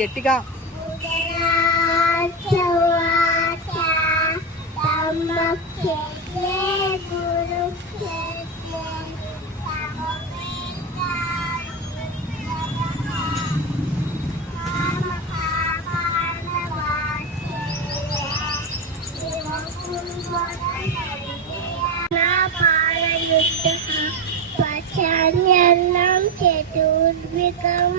గట్టిగా పచాన్యన్నం చతుర్వికం.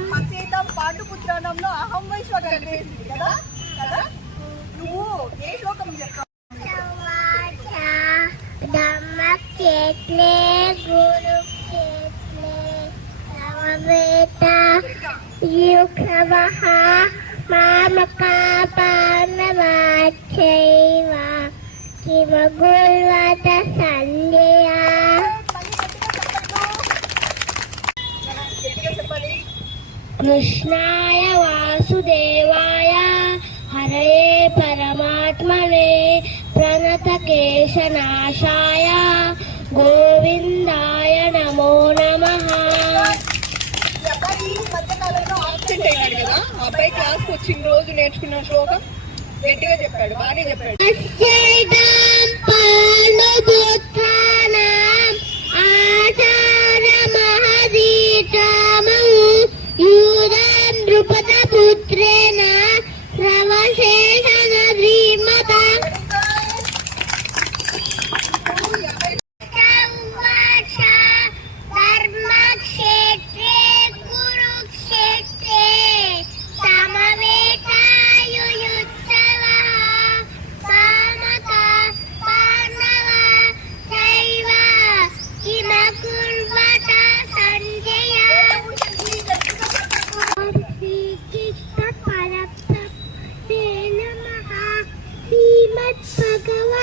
పురాణం పాండు పురాణంలో అహం వైశ్వ కనిపిస్తుంది కదా? కదా? నువ్వు ఏ శ్లోకం చెప్తావు ధమ్మక్షేత్రే కిమగుల్వత గట్టిగా చెప్పాలి కృష్ణాయ వాసుదేవాయ హరయే పరమాత్మనే ప్రణతకేశనాశాయ గోవిందాయ నమో నమః. అబ్బాయి క్లాస్కి వచ్చిన రోజు నేర్చుకున్న శ్లోకం గట్టిగా చెప్పాడు బాగానే చెప్పాడు.